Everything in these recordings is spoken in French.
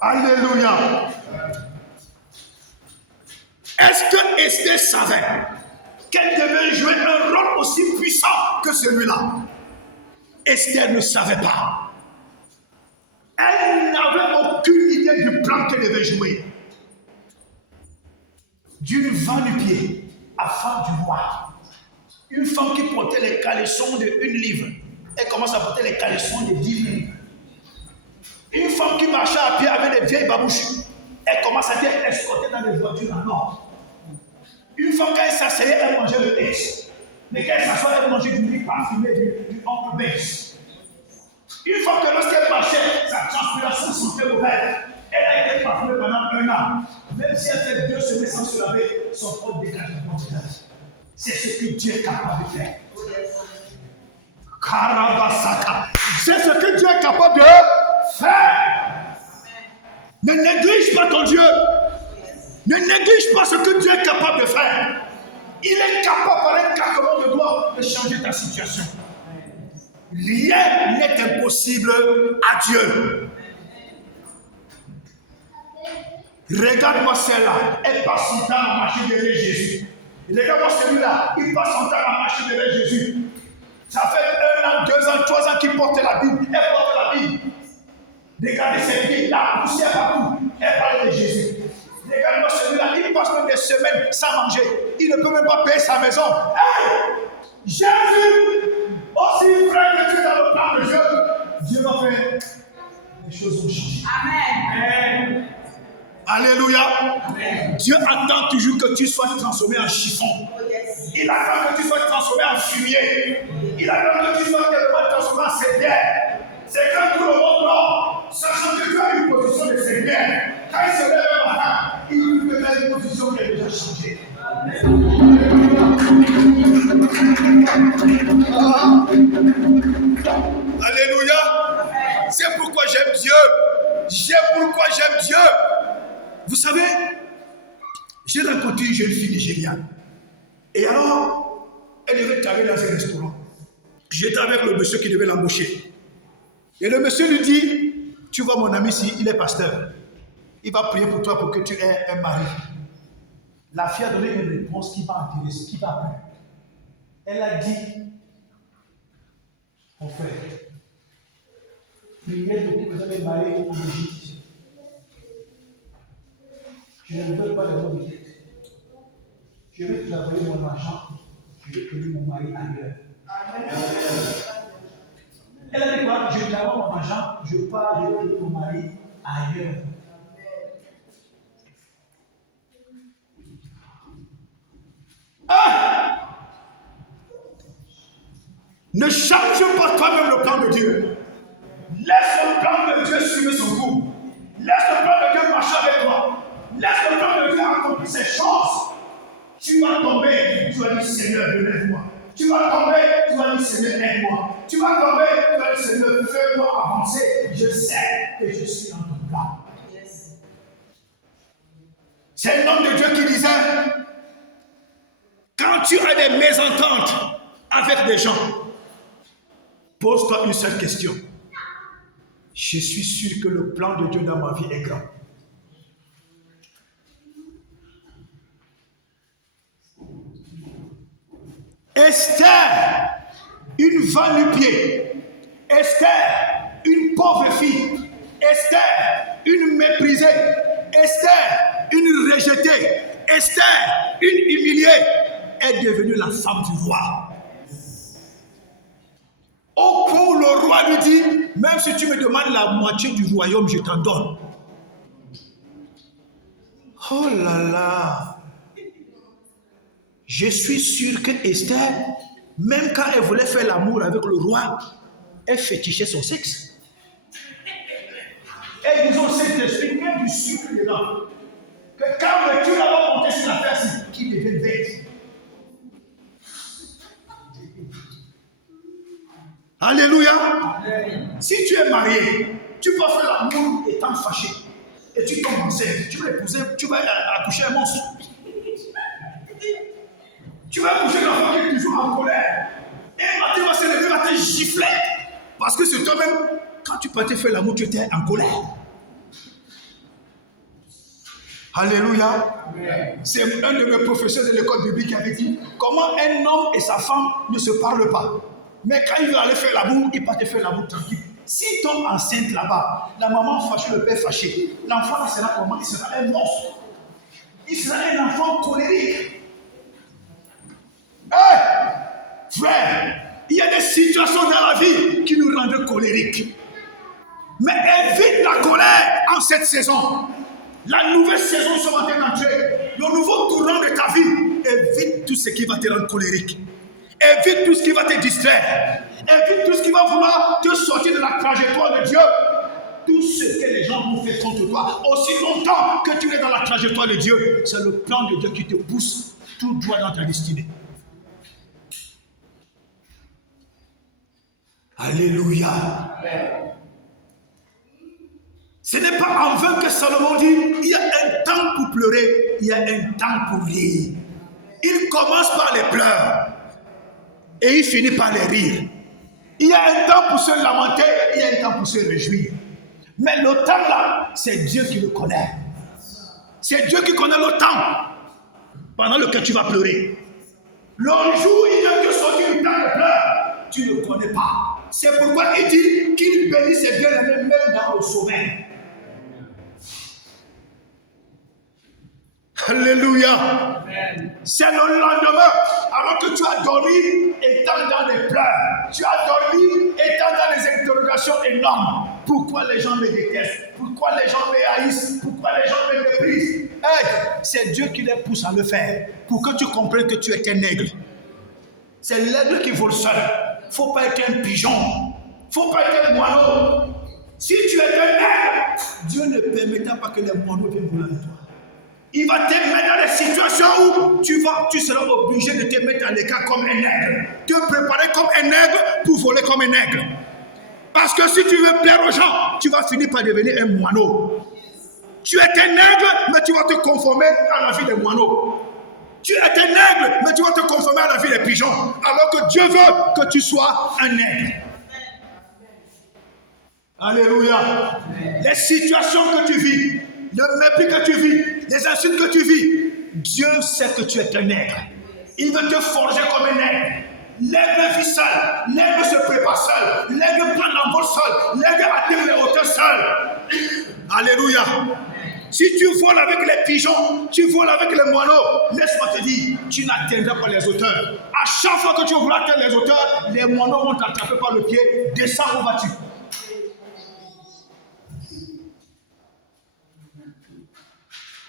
Alléluia. Est-ce que Esther savait qu'elle devait jouer un rôle aussi puissant que celui-là? Esther ne savait pas. Elle n'avait aucune idée du plan qu'elle devait jouer. D'une va-nu-pied à femme du roi. Une femme qui portait les caleçons de 1 livre, elle commence à porter les caleçons de 10 livres. Une femme qui marchait à pied avec des vieilles babouches, elle commence à être escortée dans des voitures en or. Une femme, quand elle s'asseyait, elle mangeait le X. Mais quand elle s'assoit, elle mangeait du riz parfumé du oncle Bates. Une fois que lorsqu'elle marchait, sa transpiration sentait mauvaise. Elle a été parfumée pendant 1 an. Même si elle fait 2 semaines sans se laver, son corps dégage le visage. C'est ce que Dieu est capable de faire. Karabasaka. C'est ce que Dieu est capable de faire. Ne néglige pas ton Dieu. Ne néglige pas ce que Dieu est capable de faire. Il est capable par un claquement de doigts de changer ta situation. Rien n'est impossible à Dieu. Regarde-moi celle-là. Elle passe son temps à marcher derrière Jésus. Regarde-moi celui-là. Il passe son temps à marcher derrière Jésus. Ça fait 1 an, 2 ans, 3 ans qu'il porte la Bible. Elle porte la Bible. Regardez ses pieds, la poussière partout. Elle parle de Jésus. Regarde-moi celui-là. Il passe même des semaines sans manger. Il ne peut même pas payer sa maison. Hey! Jésus! Aussi vrai que tu es dans le plan de Dieu, Dieu va faire des choses vont changer. Amen. Alléluia. Amen. Dieu attend toujours que tu sois transformé en chiffon. Il attend que tu sois transformé en fumier. Il attend que tu sois tellement transformé en seigneur. C'est quand tout le monde dort, sachant que tu as une position de seigneur. Quand il se lève un matin, il peut mettre une position qui a déjà changé. Alléluia. C'est pourquoi j'aime Dieu. C'est pourquoi j'aime Dieu. Vous savez, j'ai rencontré une jeune fille nigériane. Et alors, elle devait travailler dans un restaurant. J'étais avec le monsieur qui devait l'embaucher. Et le monsieur lui dit, tu vois mon ami ici, il est pasteur. Il va prier pour toi pour que tu aies un mari. La fille a donné une réponse qui va intéresser, qui va plaire. Elle a dit, mon frère, priez pour que vous allez marier en Égypte. Je ne veux pas de vos billets. Je vais travailler mon argent, je vais payer mon mari ailleurs. Elle a dit quoi? Je travaille mon argent, je pars, je vais payer mon mari ailleurs. Ah! Ne change pas toi-même le plan de Dieu. Laisse le plan de Dieu suivre son cours. Laisse le plan de Dieu marcher avec toi. Laisse le plan de Dieu accomplir ses choses. Tu vas tomber, tu vas dire Seigneur, relève-moi. Tu vas tomber, tu vas dire Seigneur, aide-moi. Tu vas tomber, tu vas dire Seigneur, fais-moi avancer. Je sais que je suis dans ton plan. C'est l'homme de Dieu qui disait, quand tu as des mésententes avec des gens, pose-toi une seule question. Je suis sûr que le plan de Dieu dans ma vie est grand. Esther, une va-nu-pied. Esther, une pauvre fille. Esther, une méprisée. Esther, une rejetée. Esther, une humiliée, est devenue la femme du roi. Au point où le roi lui dit, même si tu me demandes la moitié du royaume, je t'en donne. Oh là là. Je suis sûr que Esther, même quand elle voulait faire l'amour avec le roi, elle fétichait son sexe. Et disons, c'est d'esprit, même du sucre dedans. Que quand le Dieu va monter sur la terre, qui devient bête. Alléluia. Si tu es marié, tu vas faire l'amour étant fâché. Et tu tombes enceinte. Tu vas épouser, tu vas accoucher un monstre. Tu vas accoucher l'enfant qui est toujours en colère. Et un matin, il va se lever, il va te gifler. Parce que c'est toi-même, quand tu partais faire l'amour, tu étais en colère. Alléluia. C'est un de mes professeurs de l'école biblique qui avait dit comment un homme et sa femme ne se parlent pas. Mais quand il veut aller faire l'amour, il part faire l'amour tranquille. S'il tombe enceinte là-bas, la maman fâchée, le père fâché, l'enfant sera comment? Il sera un monstre. Il sera un enfant colérique. Frère, il y a des situations dans la vie qui nous rendent colériques. Mais évite la colère en cette saison. La nouvelle saison est en train d'entrer. Le nouveau tournant de ta vie. Évite tout ce qui va te rendre colérique. Évite tout ce qui va te distraire. Évite tout ce qui va vouloir te sortir de la trajectoire de Dieu. Tout ce que les gens vont faire contre toi, aussi longtemps que tu es dans la trajectoire de Dieu, c'est le plan de Dieu qui te pousse tout droit dans ta destinée. Alléluia. Ce n'est pas en vain que Salomon dit, il y a un temps pour pleurer, il y a un temps pour rire. Il commence par les pleurs et il finit par les rires. Il y a un temps pour se lamenter, il y a un temps pour se réjouir. Mais le temps là, c'est Dieu qui le connaît. C'est Dieu qui connaît le temps pendant lequel tu vas pleurer. Le jour il vient que sortir du temps de pleurs, tu ne connais pas. C'est pourquoi il dit qu'il bénit ses bien-aimés même dans le sommeil. Alléluia. C'est le lendemain, alors que tu as dormi étant dans des pleurs. Tu as dormi étant dans des interrogations énormes. Pourquoi les gens me détestent? Pourquoi les gens me haïssent? Pourquoi les gens me méprisent? C'est Dieu qui les pousse à le faire. Pour que tu comprennes que tu es un aigle. C'est l'aigle qui vole seul. Il ne faut pas être un pigeon. Il ne faut pas être un moineau. Si tu es un aigle, Dieu ne permettra pas que les moineaux viennent voler avec toi. Il va te mettre dans des situations où tu seras obligé de te mettre à l'écart comme un aigle. Te préparer comme un aigle pour voler comme un aigle. Parce que si tu veux plaire aux gens, tu vas finir par devenir un moineau. Tu es un aigle, mais tu vas te conformer à la vie des moineaux. Tu es un aigle, mais tu vas te conformer à la vie des pigeons. Alors que Dieu veut que tu sois un aigle. Alléluia. Les situations que tu vis, le mépris que tu vis, les insultes que tu vis, Dieu sait que tu es un aigle. Il veut te forger comme un aigle. L'aigle vit seul, l'aigle se prépare seul, l'aigle prend l'envol seul, l'aigle atteint les hauteurs seul. Alléluia. Si tu voles avec les pigeons, tu voles avec les moineaux, laisse-moi te dire, tu n'atteindras pas les hauteurs. À chaque fois que tu voudras atteindre les hauteurs, les moineaux vont t'attraper par le pied. Descends, où vas-tu?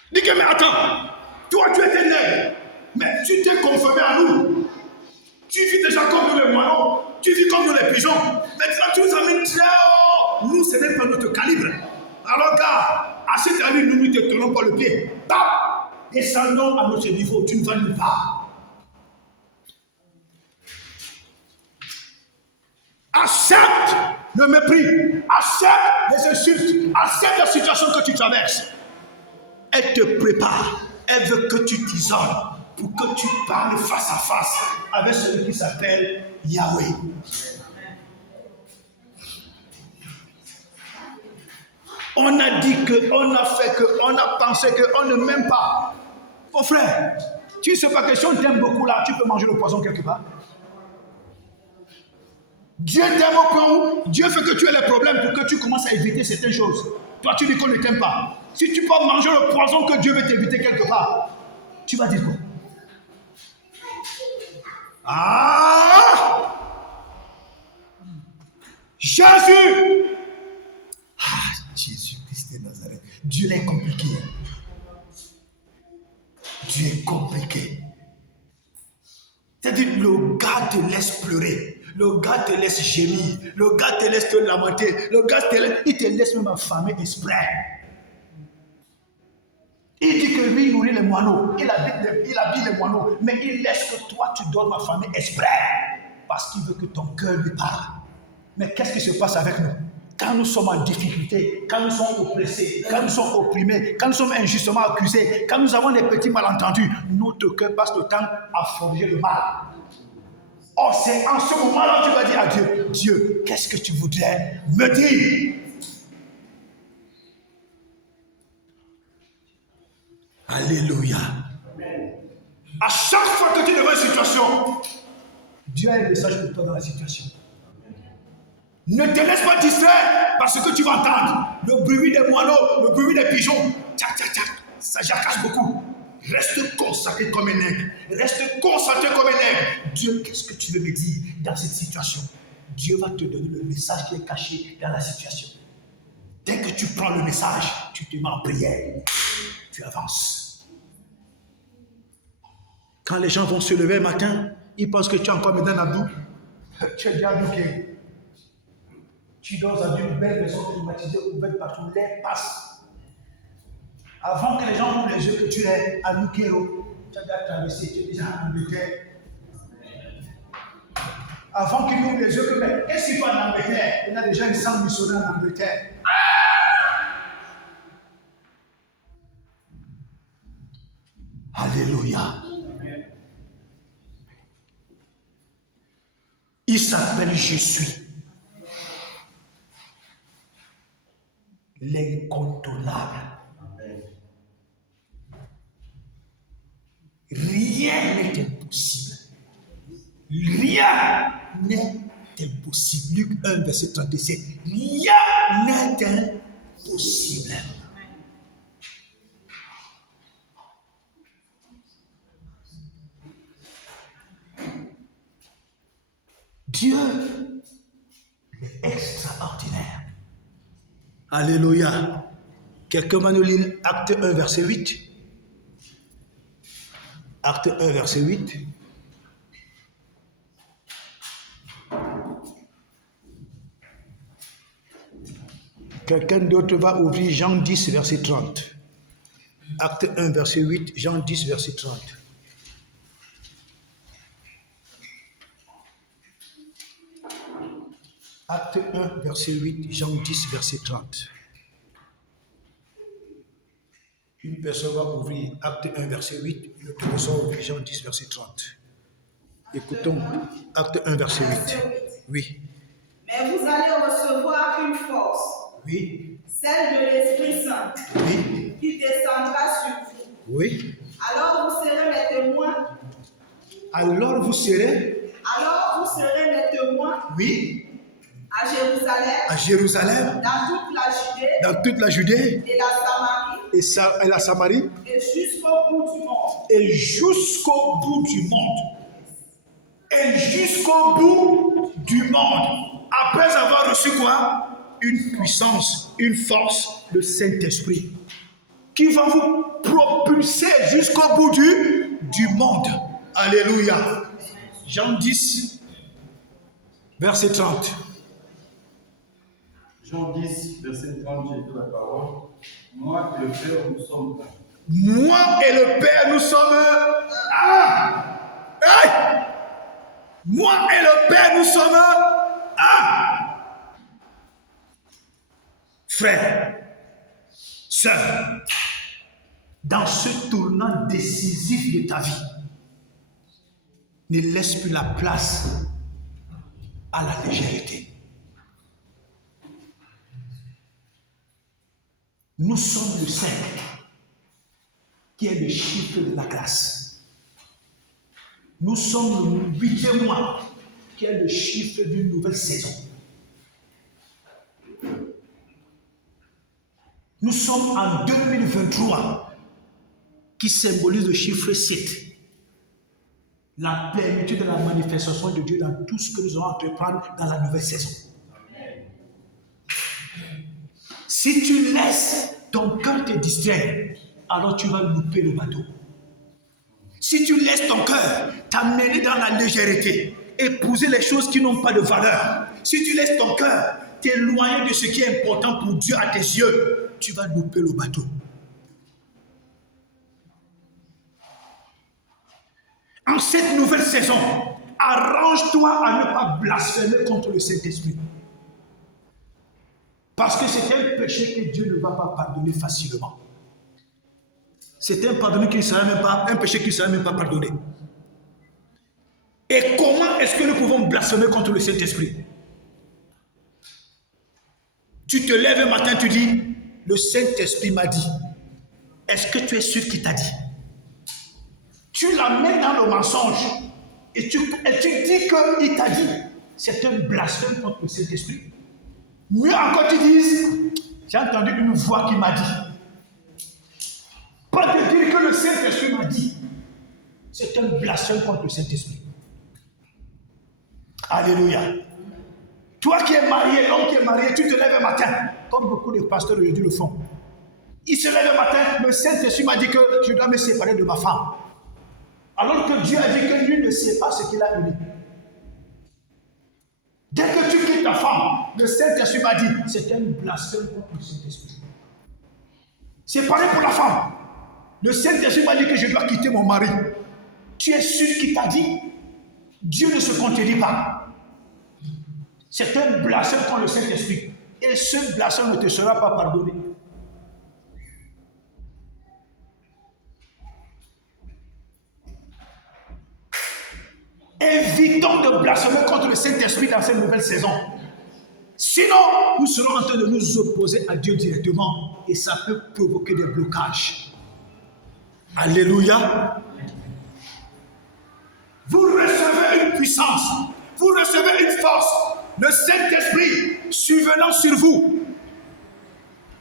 Dis que, mais attends, toi tu es un aigle, mais tu t'es conformé à nous. Tu vis déjà comme nous les moineaux, tu vis comme nous les pigeons. Maintenant tu nous amènes très haut. Nous, ce n'est pas notre calibre. Alors gars, à cette année, nous ne te tenons pas le pied. Tape, descendons à notre niveau, tu ne vas nulle part. Accepte le mépris, accepte les insultes, accepte la situation que tu traverses. Elle te prépare, elle veut que tu t'isoles pour que tu parles face à face avec celui qui s'appelle Yahweh. On a dit que, on a fait que, on a pensé que, on ne m'aime pas. Mon frère, tu ne sais pas que si on t'aime beaucoup là, tu peux manger le poison quelque part. Dieu t'aime au point où Dieu fait que tu aies les problèmes pour que tu commences à éviter certaines choses. Toi, tu dis qu'on ne t'aime pas. Si tu peux manger le poison que Dieu veut t'éviter quelque part, tu vas dire quoi? Ah! Jésus! Ah, Jésus-Christ de Nazareth. Dieu est compliqué. Dieu est compliqué. C'est-à-dire, le gars te laisse pleurer. Le gars te laisse gémir. Le gars te laisse te lamenter. Le gars il te laisse même affamer exprès. Il dit que lui, il nourrit les moineaux. Il habille les moineaux. Mais il laisse que toi, tu dormes affamé exprès. Parce qu'il veut que ton cœur lui parle. Mais qu'est-ce qui se passe avec nous? Quand nous sommes en difficulté, quand nous sommes oppressés, quand nous sommes opprimés, quand nous sommes injustement accusés, quand nous avons des petits malentendus, notre cœur passe le temps à forger le mal. Or, c'est en ce moment-là que tu vas dire à Dieu, Dieu, qu'est-ce que tu voudrais me dire? Alléluia. À chaque fois que tu es dans une situation, Dieu a un message pour toi dans la situation. Ne te laisse pas distraire par ce que tu vas entendre. Le bruit des moineaux, le bruit des pigeons. Tchac, tchac, tchac. Ça jacasse beaucoup. Reste consacré comme un aigle. Reste concentré comme un aigle. Dieu, qu'est-ce que tu veux me dire dans cette situation? Dieu va te donner le message qui est caché dans la situation. Dès que tu prends le message, tu te mets en prière. Tu avances. Quand les gens vont se lever le matin, ils pensent que tu es encore Médane Abdou. Tu es déjà bloqué. Tu dors dans une belle maison climatisée, ouverte partout, l'air passe. Avant que les gens ouvrent les yeux, que tu es à Lukero, tu as déjà traversé, tu es déjà en Angleterre. Avant qu'ils ouvrent les yeux, que mais qu'est-ce qu'il faut en Angleterre? Il y a déjà une salle missionnaire en Angleterre. Alléluia. Il s'appelle Je suis. L'incontournable. Rien n'est impossible. Rien n'est impossible. Luc 1, verset 37. Rien n'est impossible. Dieu est extraordinaire. Alléluia. Quelqu'un va nous lire Acte 1, verset 8. Acte 1, verset 8. Quelqu'un d'autre va ouvrir Jean 10, verset 30. Acte 1, verset 8, Jean 10, verset 30. Acte 1, verset 8, Jean 10, verset 30. Une personne va ouvrir Acte 1, verset 8, une autre personne va ouvrir Jean 10, verset 30. Écoutons Acte 1, verset 8. Oui. Mais vous allez recevoir une force. Oui. Celle de l'Esprit Saint. Oui. Qui descendra sur vous. Oui. Alors vous serez mes témoins. Alors vous serez. Alors vous serez mes témoins. Oui. À Jérusalem. À Jérusalem. Dans toute la Judée. Dans toute la Judée. Et la Samarie. Et la Samarie. Et jusqu'au bout du monde. Et jusqu'au bout du monde. Et jusqu'au bout du monde. Après avoir reçu quoi? Une puissance, une force, le Saint-Esprit, qui va vous propulser jusqu'au bout du monde. Alléluia. Jean 10, verset 30. Jean 10, verset 30, j'ai dit la parole. Moi et le Père, nous sommes un. Moi et le Père, nous sommes un. Hey! Moi et le Père, nous sommes un. Frère, sœur, dans ce tournant décisif de ta vie, ne laisse plus la place à la légèreté. Nous sommes le 5, qui est le chiffre de la grâce. Nous sommes le 8e mois, qui est le chiffre d'une nouvelle saison. Nous sommes en 2023, qui symbolise le chiffre 7. La plénitude de la manifestation de Dieu dans tout ce que nous allons entreprendre dans la nouvelle saison. Amen. Si tu laisses ton cœur te distraire, alors tu vas louper le bateau. Si tu laisses ton cœur t'amener dans la légèreté, épouser les choses qui n'ont pas de valeur, si tu laisses ton cœur t'éloigner de ce qui est important pour Dieu à tes yeux, tu vas louper le bateau. En cette nouvelle saison, arrange-toi à ne pas blasphémer contre le Saint-Esprit. Parce que c'est un péché que Dieu ne va pas pardonner facilement. C'est un péché qui ne sera même pas pardonné. Et comment est-ce que nous pouvons blasphémer contre le Saint-Esprit? Tu te lèves un matin, tu dis, le Saint-Esprit m'a dit. Est-ce que tu es sûr qu'il t'a dit? Tu l'amènes dans le mensonge et tu dis qu'il t'a dit. C'est un blasphème contre le Saint-Esprit. Mieux encore, tu dis, j'ai entendu une voix qui m'a dit. Pas de dire que le Saint-Esprit m'a dit. C'est un blasphème contre le Saint-Esprit. Alléluia. Toi qui es marié, l'homme qui est marié, tu te lèves un matin, comme beaucoup de pasteurs aujourd'hui le font. Il se lève un matin, le Saint-Esprit m'a dit que je dois me séparer de ma femme. Alors que Dieu a dit que lui ne sait pas ce qu'il a uni. Dès que tu quittes ta femme, le Saint-Esprit m'a dit, c'est un blasphème contre le Saint-Esprit. C'est pareil pour la femme. Le Saint-Esprit m'a dit que je dois quitter mon mari. Tu es sûr qu'il t'a dit? Dieu ne se contredit pas. C'est un blasphème contre le Saint-Esprit. Et ce blasphème ne te sera pas pardonné. Évitons de blasphémer contre le Saint-Esprit dans cette nouvelle saison. Sinon, nous serons en train de nous opposer à Dieu directement et ça peut provoquer des blocages. Alléluia. Vous recevez une puissance, vous recevez une force, le Saint-Esprit survenant sur vous.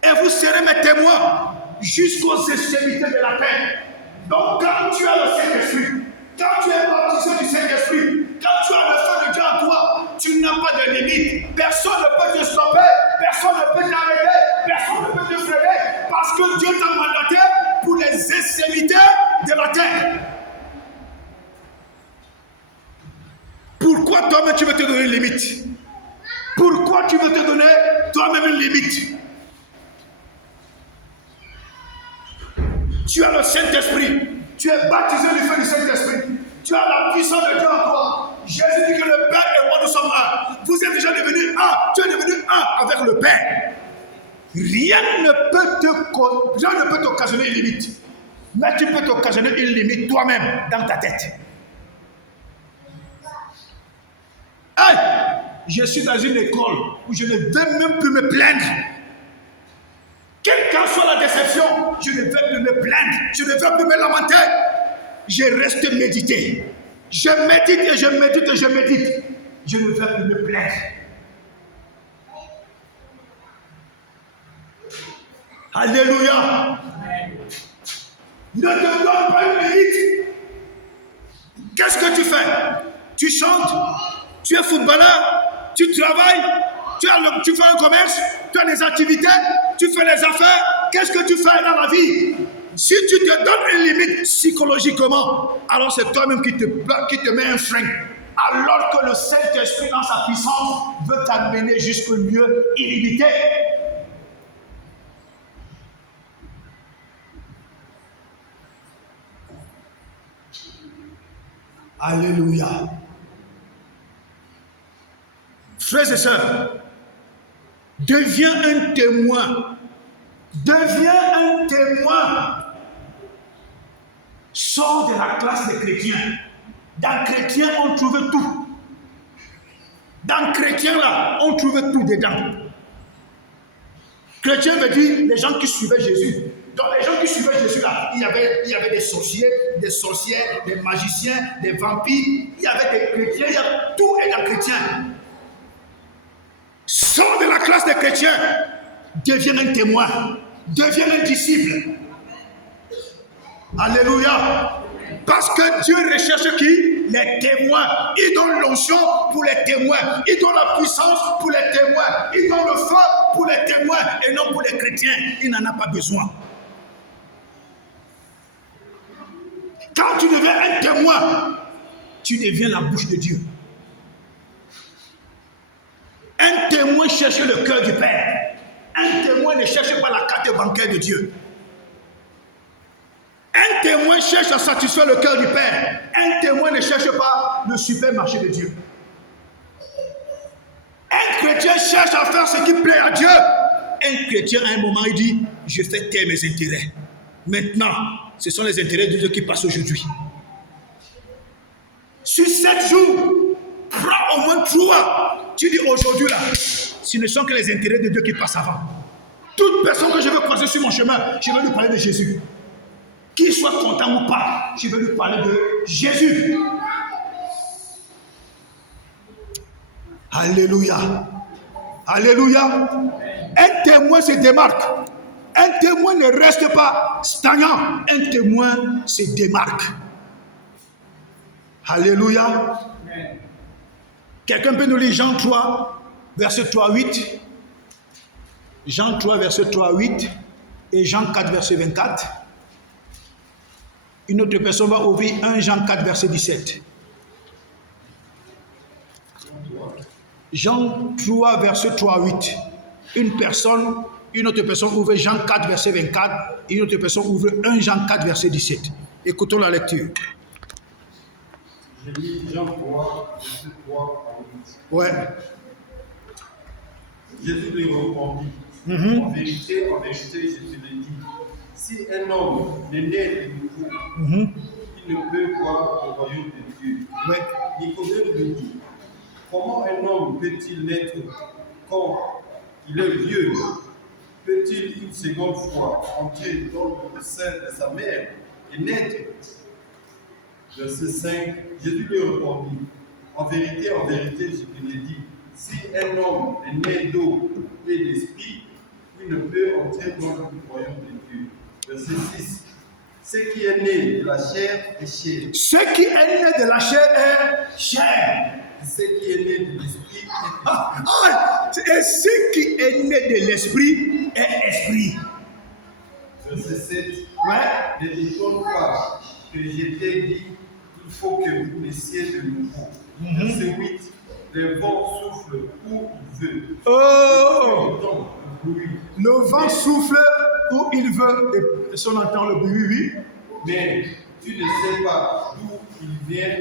Et vous serez mes témoins jusqu'aux extrémités de la terre. Donc quand tu as le Saint-Esprit, quand tu es baptisé du Saint-Esprit, quand tu as le feu de Dieu en toi, tu n'as pas de limite. Personne ne peut te stopper, personne ne peut t'arrêter, personne ne peut te freiner, parce que Dieu t'a mandaté pour les extrémités de la terre. Pourquoi toi-même tu veux te donner une limite? Pourquoi tu veux te donner toi-même une limite? Tu as le Saint-Esprit. Tu es baptisé du feu du Saint-Esprit. Tu as la puissance de Dieu en toi. Jésus dit que le Père et moi nous sommes un. Vous êtes déjà devenus un. Tu es devenu un avec le Père. Rien ne peut t'occasionner une limite. Mais tu peux t'occasionner une limite toi-même dans ta tête. Hey, je suis dans une école où je ne vais même plus me plaindre. Quelle qu'en soit la déception, je ne vais plus me plaindre, je ne vais plus me lamenter. Je reste méditer. Je médite et je médite et je médite. Je ne vais plus me plaindre. Alléluia. Ne te donne pas une limite. Qu'est-ce que tu fais? Tu chantes, tu es footballeur, tu travailles, tu fais un commerce, tu as des activités, tu fais les affaires. Qu'est-ce que tu fais dans la vie? Si tu te donnes une limite psychologiquement, alors c'est toi-même qui te met un frein. Alors que le Saint-Esprit, dans sa puissance, veut t'amener jusqu'au lieu illimité. Alléluia. Frères et sœurs, deviens un témoin. Deviens un témoin. Sors de la classe des chrétiens. Dans chrétien, on trouve tout. Dans chrétien, là, on trouve tout dedans. Chrétien veut dire les gens qui suivaient Jésus. Donc les gens qui suivaient Jésus, là, il y avait des sorciers, des sorcières, des magiciens, des vampires. Il y avait des chrétiens, tout est dans chrétien. Sors de la classe des chrétiens. Deviens un témoin. Deviens un disciple. Alléluia. Parce que Dieu recherche qui? Les témoins. Il donne l'onction pour les témoins. Il donne la puissance pour les témoins. Il donne le feu pour les témoins et non pour les chrétiens. Il n'en a pas besoin. Quand tu deviens un témoin, tu deviens la bouche de Dieu. Un témoin cherche le cœur du Père. Un témoin ne cherche pas la carte bancaire de Dieu. Un témoin cherche à satisfaire le cœur du Père. Un témoin ne cherche pas le supermarché de Dieu. Un chrétien cherche à faire ce qui plaît à Dieu. Un chrétien, à un moment, il dit, je fais taire mes intérêts. Maintenant, ce sont les intérêts de Dieu qui passent aujourd'hui. Sur 7 jours, prends au moins 3. Tu dis aujourd'hui là, ce ne sont que les intérêts de Dieu qui passent avant. Toute personne que je veux croiser sur mon chemin, je vais lui parler de Jésus. Qu'il soit content ou pas, je vais lui parler de Jésus. Alléluia. Alléluia. Un témoin se démarque. Un témoin ne reste pas stagnant. Un témoin se démarque. Alléluia. Quelqu'un peut nous lire Jean 3, verset 3 à 8. Jean 3, verset 3 à 8. Et Jean 4, verset 24. Une autre personne va ouvrir 1 Jean 4, verset 17. Jean 3, verset 3 à 8. Une autre personne ouvre Jean 4, verset 24. Une autre personne ouvre 1 Jean 4, verset 17. Écoutons la lecture. Je lis Jean 3, verset 3 à 8. Ouais. Jésus lui répondit, en vérité, je te le dis, si un homme n'est né de nouveau, il ne peut voir le royaume de Dieu. Ouais. Nicodème lui dit, comment un homme peut-il naître quand il est vieux? Peut-il une seconde fois entrer dans le sein de sa mère et naître? Verset 5, Jésus lui répondit, en vérité, je te l'ai dit, si un homme est né d'eau et d'esprit, il ne peut entrer dans le royaume de Dieu. Verset 6, ce qui est né de la chair est chair. Ce qui est né de la chair est chair. Ce qui est né de l'esprit est et ce qui est né de l'esprit est esprit. Verset 7, Ouais. ne t'étonne pas que je t'ai dit, il faut que vous naissiez de nouveau. Verset 8, le vent souffle où il veut. Oh! Oui. Le vent souffle où il veut. Et si on entend le bruit, oui. Mais tu ne sais pas d'où il vient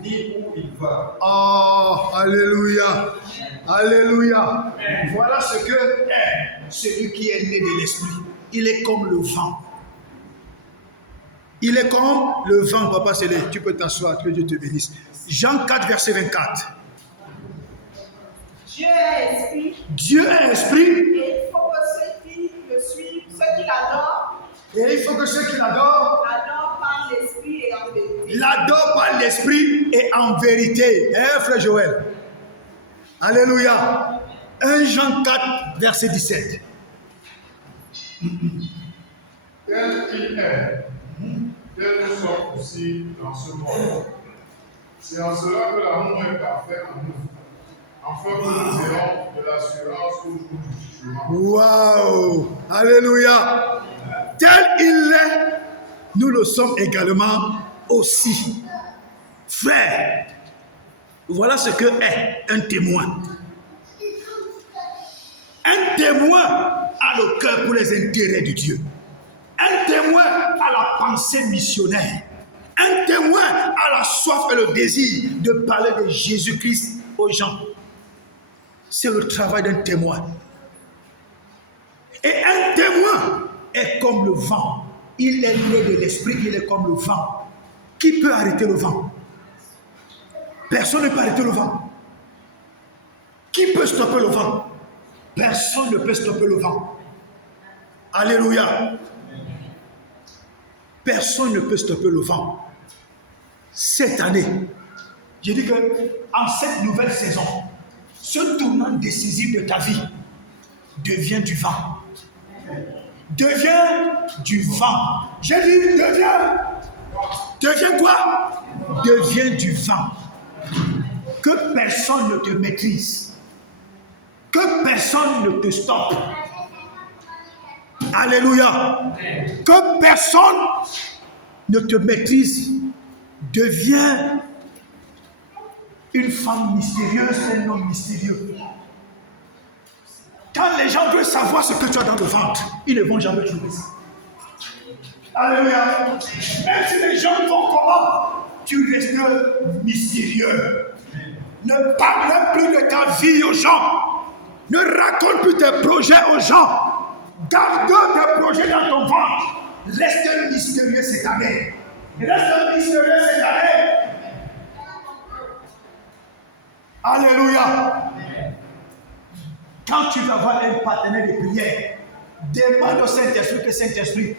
ni où il va. Oh, alléluia. Alléluia. Voilà ce que est celui qui est né de l'esprit. Il est comme le vent. Il est comme le vent, Papa Céleste. Tu peux t'asseoir, que Dieu te bénisse. Jean 4, verset 24. Dieu est esprit. Dieu est esprit. Et il faut que ceux qui le suivent, ceux qui l'adorent, Et il faut que ceux qui l'adorent, l'adorent par l'esprit et en vérité. l'adorent par l'esprit et en vérité. Hein, frère Joël? Alléluia. 1 Jean 4, verset 17. Tel qu'il est, tel nous sommes aussi dans ce monde. C'est en cela que l'amour est parfait en nous, afin que nous ayons de l'assurance au jour du jugement. Waouh! Alléluia! Tel il est, nous le sommes également aussi. Frère, voilà ce que est un témoin. Un témoin a le cœur pour les intérêts de Dieu. Un témoin a la pensée missionnaire. Un témoin a la soif et le désir de parler de Jésus-Christ aux gens. C'est le travail d'un témoin. Et un témoin est comme le vent. Il est né de l'esprit, il est comme le vent. Qui peut arrêter le vent? Personne ne peut arrêter le vent. Qui peut stopper le vent? Personne ne peut stopper le vent. Alléluia. Personne ne peut stopper le vent. Cette année, j'ai dit que en cette nouvelle saison, ce tournant décisif de ta vie devient du vent. Devient du vent. J'ai dit devient quoi? Devient du vent. Que personne ne te maîtrise. Que personne ne te stoppe. Alléluia. Que personne ne te maîtrise. Deviens une femme mystérieuse, un homme mystérieux. Quand les gens veulent savoir ce que tu as dans le ventre, ils ne vont jamais trouver ça. Alléluia. Même si les gens font comment, tu restes mystérieux. Ne parle plus de ta vie aux gens. Ne raconte plus tes projets aux gens. Garde tes projets dans ton ventre. Reste mystérieux cette année. Reste mystérieux cette année. Alléluia. Quand tu vas avoir un partenaire de prière, demande au Saint-Esprit que Saint-Esprit,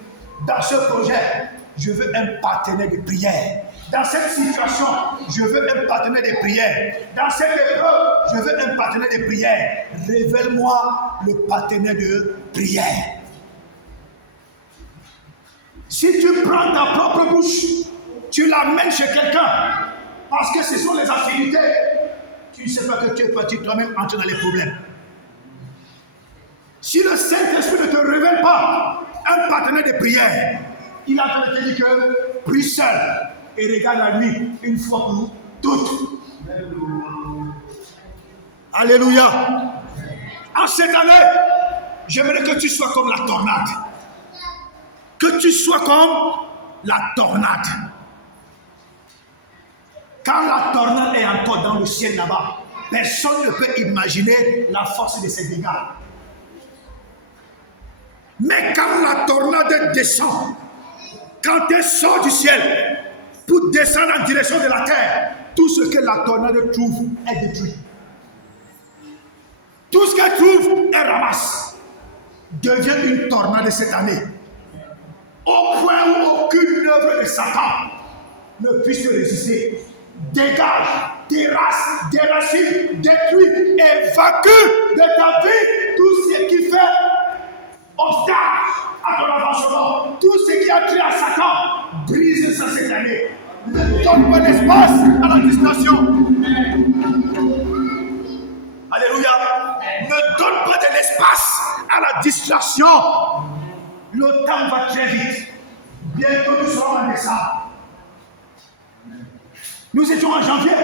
dans ce projet, je veux un partenaire de prière. Dans cette situation, je veux un partenaire de prière. Dans cette épreuve, je veux un partenaire de prière. Révèle-moi le partenaire de prière. Si tu prends ta propre bouche, tu l'amènes chez quelqu'un, parce que ce sont les affinités, tu ne sais pas que tu es parti toi-même entrer dans les problèmes. Si le Saint-Esprit ne te révèle pas un partenaire de prière, il a en train de te dire que prie seul et regarde à lui une fois pour toutes. Alléluia. En cette année, j'aimerais que tu sois comme la tornade. Que tu sois comme la tornade. Quand la tornade est encore dans le ciel là-bas, personne ne peut imaginer la force de ses dégâts. Mais quand la tornade descend, quand elle sort du ciel pour descendre en direction de la terre, tout ce que la tornade trouve est détruit. Tout ce qu'elle trouve, elle ramasse. Devient une tornade cette année. Au point où aucune œuvre de Satan ne puisse te résister. Dégage, terrasse, déracine, détruit, évacue de ta vie tout ce qui fait obstacle à ton avancement. Tout ce qui a trait à Satan, brise ça cette année. Ne donne pas d'espace à la distraction. Alléluia. Ne donne pas de l'espace à la distraction. Le temps va très vite. Bientôt nous serons en décembre. Nous étions en janvier.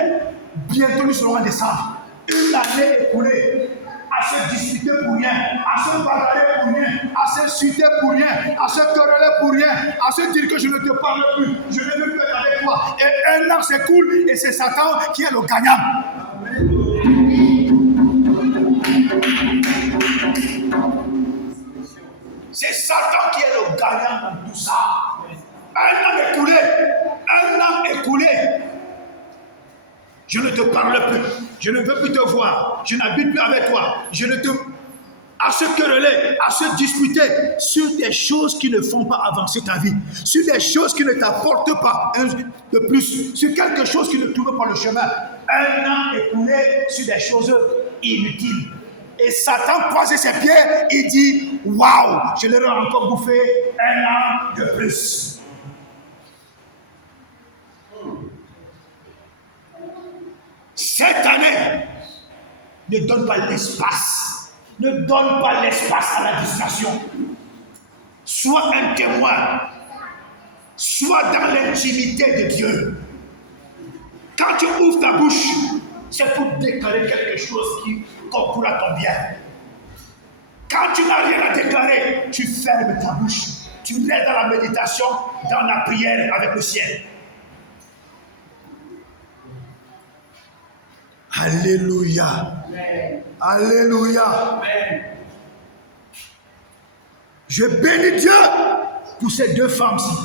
Bientôt nous serons en décembre. Une année écoulée. À se disputer pour rien, à se bagarrer pour rien, à se suiter pour rien, à se quereller pour rien, à se dire que je ne te parle plus, je ne veux plus être avec toi. Et un an s'écoule et c'est Satan qui est le gagnant. C'est Satan qui est le gagnant dans tout ça. Un an écoulé. Je ne te parle plus, je ne veux plus te voir, je n'habite plus avec toi, je ne te... à se quereller, à se disputer sur des choses qui ne font pas avancer ta vie, sur des choses qui ne t'apportent pas un de plus, sur quelque chose qui ne trouve pas le chemin. Un an écoulé sur des choses inutiles. Et Satan croise ses pieds, il dit, waouh, je leur ai encore bouffé un an de plus. Cette année, ne donne pas l'espace. Ne donne pas l'espace à la distraction. Sois un témoin. Sois dans l'intimité de Dieu. Quand tu ouvres ta bouche, c'est pour déclarer quelque chose qui concourt à ton bien. Quand tu n'as rien à déclarer, tu fermes ta bouche. Tu restes dans la méditation, dans la prière avec le ciel. Alléluia. Amen. Alléluia. Amen. Je bénis Dieu pour ces deux femmes-ci.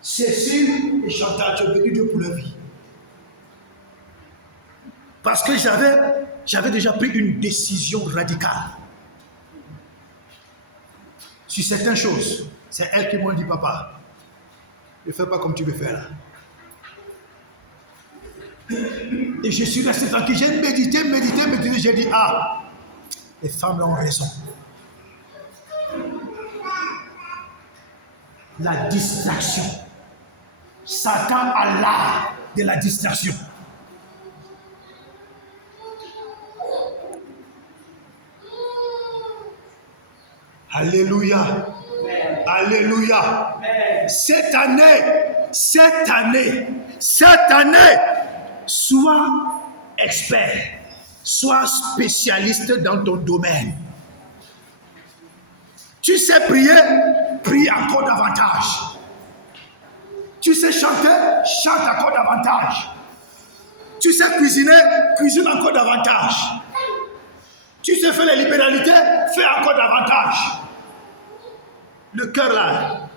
Cécile et Chantal, je bénis Dieu pour leur vie. Parce que j'avais déjà pris une décision radicale. Sur certaines choses, c'est elles qui m'ont dit, papa, ne fais pas comme tu veux faire là. Et je suis resté tranquille. J'ai médité. J'ai dit, ah, les femmes là ont raison. La distraction. Satan a l'art de la distraction. Alléluia. Alléluia. Cette année, sois expert, sois spécialiste dans ton domaine. Tu sais prier, prie encore davantage. Tu sais chanter, chante encore davantage. Tu sais cuisiner, cuisine encore davantage. Tu sais faire les libéralités, fais encore davantage. Le cœur là,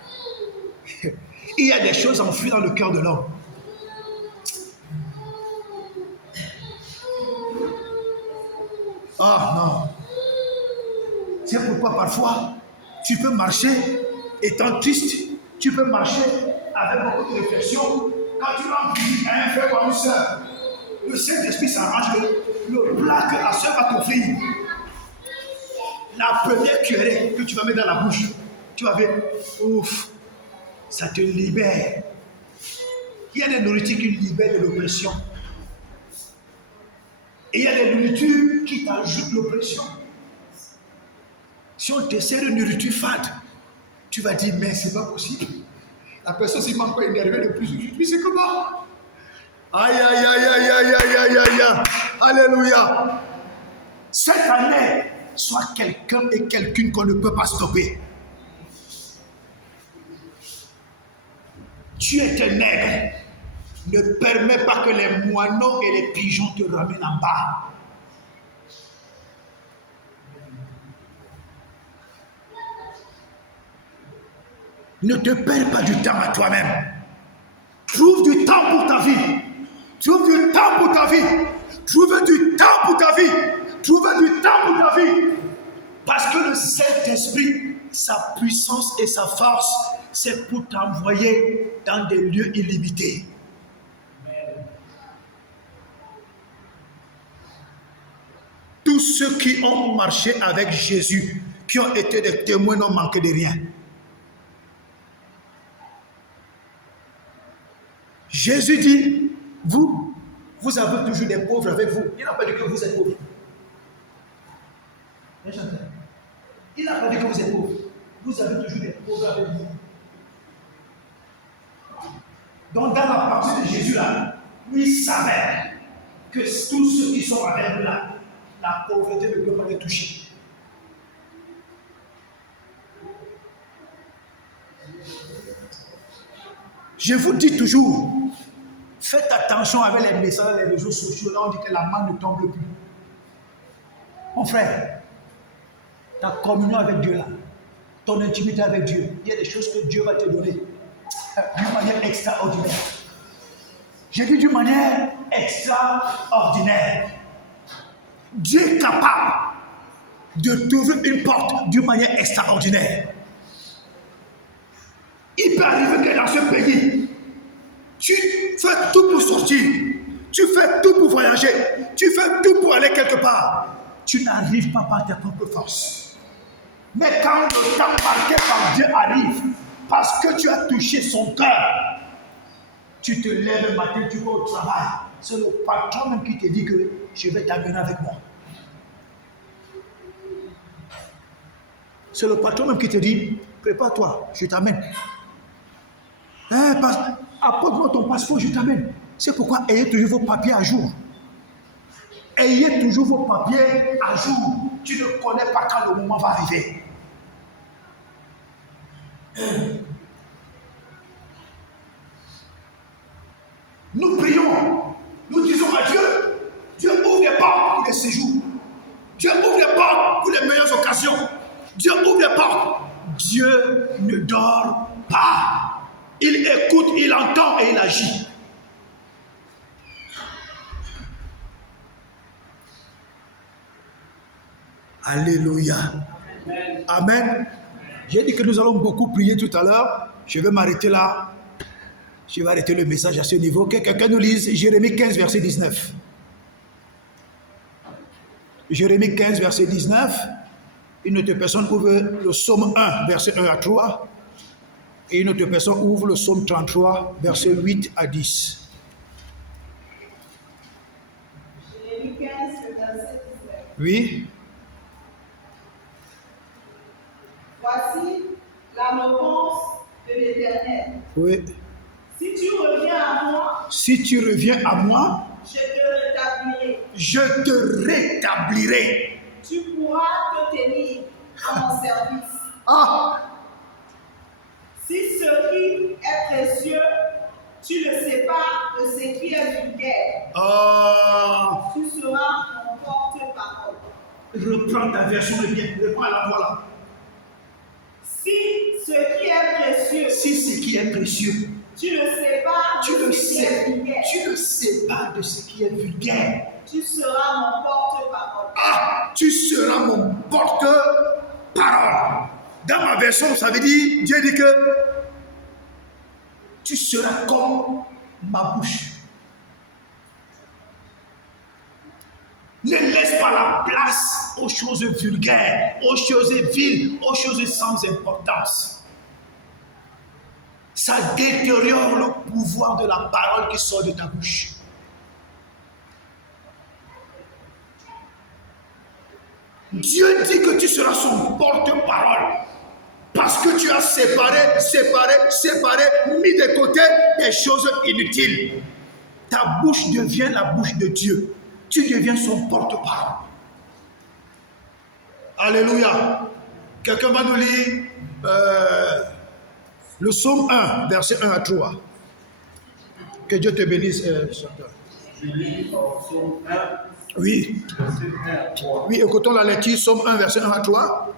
il y a des choses enfouies dans le cœur de l'homme. Oh non. C'est pourquoi parfois, tu peux marcher étant triste, Tu peux marcher avec beaucoup de réflexion. Quand tu rends visite à un frère ou à une soeur, le Saint-Esprit s'arrange le plat que la soeur va t'offrir. La première cuillerée que tu vas mettre dans la bouche, tu vas voir, ouf, ça te libère. Il y a des nourritures qui libèrent de l'oppression. Et il y a des nourritures qui t'ajoutent l'oppression. Si on te sert une nourriture fade, tu vas dire, mais c'est pas possible. La personne s'est encore énervée de plus aujourd'hui, c'est comment? Aïe, aïe, aïe, aïe, aïe, aïe, aïe, aïe, aïe. Alléluia. Cette année, sois quelqu'un et quelqu'une qu'on ne peut pas stopper. Tu es un nègre. Ne permets pas que les moineaux et les pigeons te ramènent en bas. Ne te perds pas du temps à toi-même. Trouve du temps pour ta vie. Trouve du temps pour ta vie. Trouve du temps pour ta vie. Trouve du temps pour ta vie. Parce que le Saint-Esprit, sa puissance et sa force, c'est pour t'envoyer dans des lieux illimités. Tous ceux qui ont marché avec Jésus, qui ont été des témoins, n'ont manqué de rien. Jésus dit, vous avez toujours des pauvres avec vous. Il n'a pas dit que vous êtes pauvres. Il n'a pas dit que vous êtes pauvres. Vous avez toujours des pauvres avec vous. Donc dans la partie de Jésus là, lui savait que tous ceux qui sont avec lui là, la pauvreté ne peut pas les toucher. Je vous dis toujours, faites attention avec les messages, les réseaux sociaux. Là, on dit que la main ne tombe plus. Mon frère, ta communion avec Dieu là, ton intimité avec Dieu, il y a des choses que Dieu va te donner d'une manière extraordinaire. J'ai dit d'une manière extraordinaire. Dieu est capable de t'ouvrir une porte d'une manière extraordinaire. Il peut arriver que dans ce pays, tu fais tout pour sortir, tu fais tout pour voyager, tu fais tout pour aller quelque part. Tu n'arrives pas par tes propres forces. Mais quand le temps marqué par Dieu arrive, parce que tu as touché son cœur, tu te lèves le matin, tu vas au travail. C'est le patron même qui te dit que je vais t'amener avec moi. C'est le patron même qui te dit, prépare-toi, je t'amène. Apporte-moi ton passeport, je t'amène. C'est pourquoi ayez toujours vos papiers à jour. Ayez toujours vos papiers à jour. Tu ne connais pas quand le moment va arriver. Nous prions. Nous disons à Dieu, Dieu ouvre les portes pour les séjours. Dieu ouvre les portes pour les meilleures occasions. Dieu ouvre les portes. Dieu ne dort pas. Il écoute, il entend et il agit. Alléluia. Amen. J'ai dit que nous allons beaucoup prier tout à l'heure. Je vais m'arrêter là. Je vais arrêter le message à ce niveau. Que quelqu'un nous lise Jérémie 15, verset 19. Jérémie 15, verset 19. Une autre personne ouvre le psaume 1, verset 1 à 3. Et une autre personne ouvre le psaume 33, verset 8 à 10. Jérémie 15, verset 19. Oui. Voici la réponse de l'Éternel. Oui. Si tu reviens à moi, Si tu reviens à moi, je te rétablirai. je te rétablirai. Tu pourras te tenir à mon service. Ah, Si ce qui est précieux, tu le sépares de ce qui est vulgaire, tu seras mon porte-parole. reprends ta version de bien. Reprends la voilà. Si ce qui est précieux, Si ce qui est précieux, tu le sépares tu de le ce qui est sais, vulgaire, tu le sépares de ce qui est vulgaire. tu seras mon porte-parole. Ah, tu seras mon porte-parole. Dans ma version, ça veut dire, Dieu dit que tu seras comme ma bouche. Ne laisse pas la place aux choses vulgaires, aux choses viles, aux choses sans importance. Ça détériore le pouvoir de la parole qui sort de ta bouche. Dieu dit que tu seras son porte-parole. Parce que tu as séparé, mis de côté des choses inutiles. Ta bouche devient la bouche de Dieu. Tu deviens son porte-parole. Alléluia. Quelqu'un va nous lire le psaume 1, verset 1 à 3. Que Dieu te bénisse, chanteur. Je lis au psaume 1, oui. verset 1 à 3. Oui, écoutons la lecture, psaume 1, verset 1 à 3.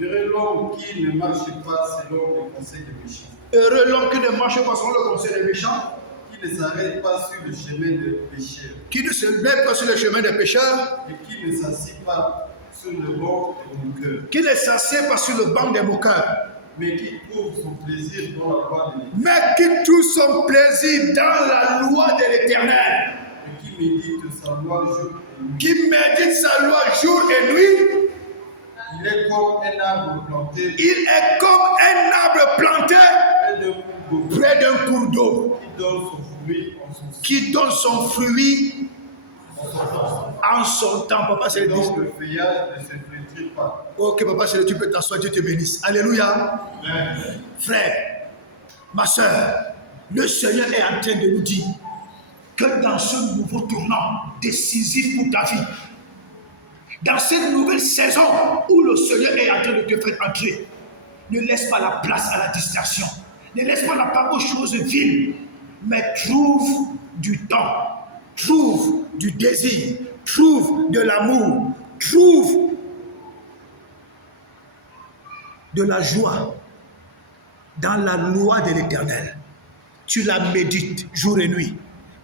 Heureux l'homme qui ne marche pas selon les conseils des méchants. Heureux l'homme qui ne marche pas selon le conseil des méchants. Qui ne s'arrête pas sur le chemin des pécheurs. Qui ne se met pas sur le chemin des pécheurs. Et qui ne s'assied pas sur le banc des moqueurs. Qui ne s'assied pas sur le banc des moqueurs. Mais qui trouve son plaisir dans la loi de l'Éternel. Mais qui trouve son plaisir dans la loi de l'Éternel. Et qui médite sa loi jour et nuit. Qui médite sa loi jour et nuit. Il est comme un arbre planté. Il est comme un arbre planté près d'un cours d'eau. Qui donne son fruit en son temps. Papa, c'est le donc le feuillage ne se flétrit pas. Ok, papa, c'est le tu peux t'asseoir, Dieu te bénisse. Alléluia. Amen. Frère, ma soeur, le Seigneur est en train de nous dire que dans ce nouveau tournant décisif pour ta vie, dans cette nouvelle saison où le Seigneur est en train de te faire entrer, ne laisse pas la place à la distraction. Ne laisse pas la place aux choses viles, mais trouve du temps, trouve du désir, trouve de l'amour, trouve de la joie dans la loi de l'Éternel. Tu la médites jour et nuit.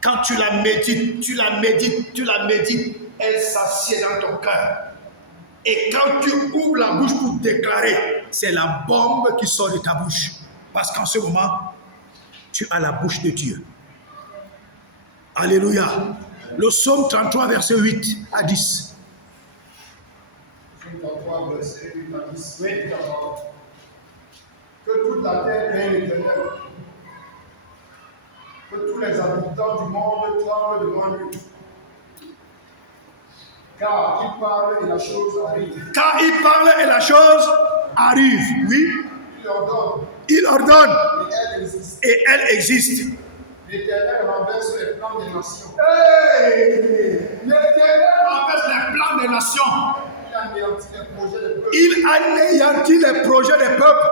Quand tu la médites, elle s'assied dans ton cœur. Et quand tu ouvres la bouche pour déclarer, c'est la bombe qui sort de ta bouche. Parce qu'en ce moment, tu as la bouche de Dieu. Alléluia. Le psaume 33, verset 8 à 10. Psaume 33, verset 8 à 10. Oui, que toute la terre crée l'Éternel. Que tous les habitants du monde tremblent devant lui. Car il parle et la chose arrive. Car il parle et la chose arrive. Oui. Il ordonne. Et elle existe. L'Éternel renverse les plans des nations. Hey! L'Éternel renverse les plans des nations. Il anéantit les projets des peuples.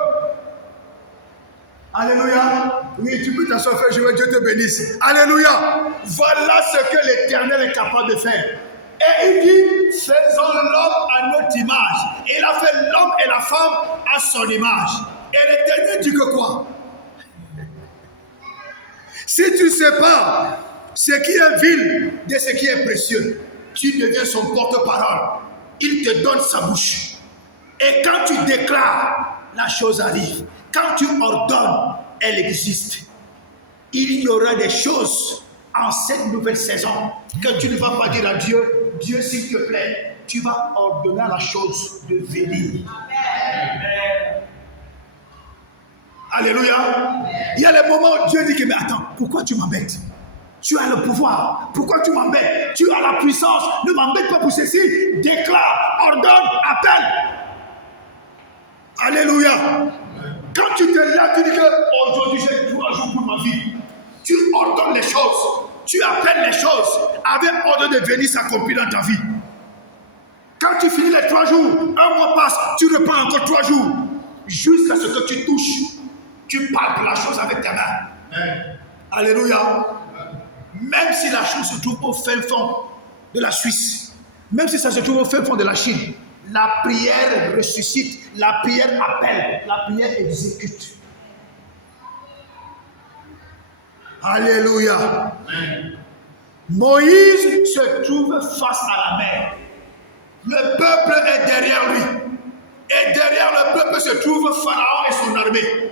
Alléluia. Oui, tu peux t'asseoir, frère, je veux Dieu te bénisse. Alléluia. Voilà ce que l'Éternel est capable de faire. Et il dit, faisons l'homme à notre image. Et il a fait l'homme et la femme à son image. Et l'Éternel dit que quoi? Si tu sépares ce qui est vil de ce qui est précieux, tu deviens son porte-parole. Il te donne sa bouche. Et quand tu déclares, la chose arrive. Quand tu ordonnes, elle existe. Il y aura des choses en cette nouvelle saison que tu ne vas pas dire à Dieu, Dieu s'il te plaît, tu vas ordonner à la chose de venir. Amen. Alléluia. Amen. Il y a les moments où Dieu dit que mais attends, pourquoi tu m'embêtes? Tu as le pouvoir, pourquoi tu m'embêtes? Tu as la puissance, ne m'embête pas pour ceci. Déclare, ordonne, appelle. Alléluia. Quand tu te lèves, tu dis que aujourd'hui j'ai 3 jours pour ma vie. Tu ordonnes les choses, tu appelles les choses avec ordre de venir s'accomplir dans ta vie. Quand tu finis les 3 jours, 1 mois passe, tu reprends encore 3 jours. Jusqu'à ce que tu touches, tu parles la chose avec ta main. Alléluia. Même si la chose se trouve au fin fond de la Suisse, même si ça se trouve au fin fond de la Chine, la prière ressuscite, la prière appelle, la prière exécute. Alléluia. Amen. Moïse se trouve face à la mer. Le peuple est derrière lui. Et derrière le peuple se trouve Pharaon et son armée.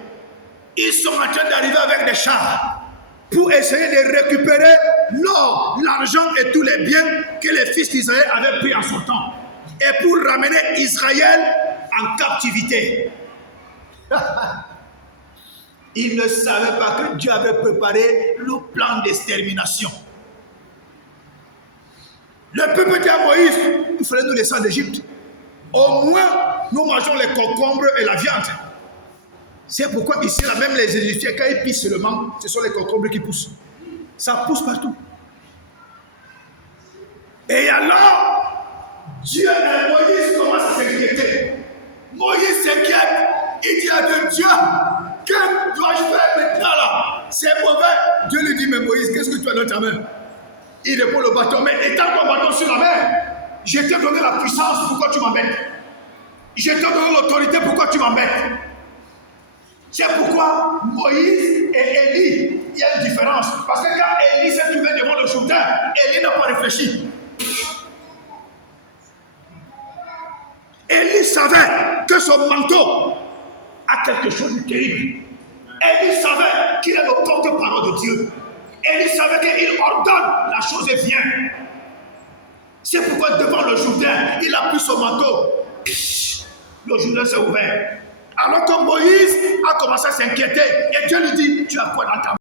Ils sont en train d'arriver avec des chars pour essayer de récupérer l'or, l'argent et tous les biens que les fils d'Israël avaient pris en son temps. Et pour ramener Israël en captivité. Ils ne savaient pas que Dieu avait préparé le plan d'extermination. Le peuple dit à Moïse, il fallait nous laisser en Égypte. Au moins, nous mangeons les concombres et la viande. C'est pourquoi ici, là, même les Égyptiens, quand ils pissent seulement, ce sont les concombres qui poussent. Ça pousse partout. Et alors, Dieu et Moïse commencent à s'inquiéter. Moïse s'inquiète. Il dit à Dieu, que dois-je faire maintenant là? C'est mauvais. Dieu lui dit, mais Moïse, qu'est-ce que tu as dans ta main? Il répond le bâton, mais étends ton bâton sur la main. Je t'ai donné la puissance, pourquoi tu m'embêtes? Je t'ai donné l'autorité, pourquoi tu m'embêtes? C'est pourquoi Moïse et Élie, il y a une différence. Parce que quand Élie s'est trouvé devant le Jourdain, Élie n'a pas réfléchi. Élie savait que son manteau a quelque chose de terrible. Élie savait qu'il est le porte-parole de Dieu. Élie savait qu'il ordonne la chose et vient. C'est pourquoi devant le Jourdain, il a pris son manteau. Le Jourdain s'est ouvert. Alors que Moïse a commencé à s'inquiéter, et Dieu lui dit, tu as quoi dans ta main?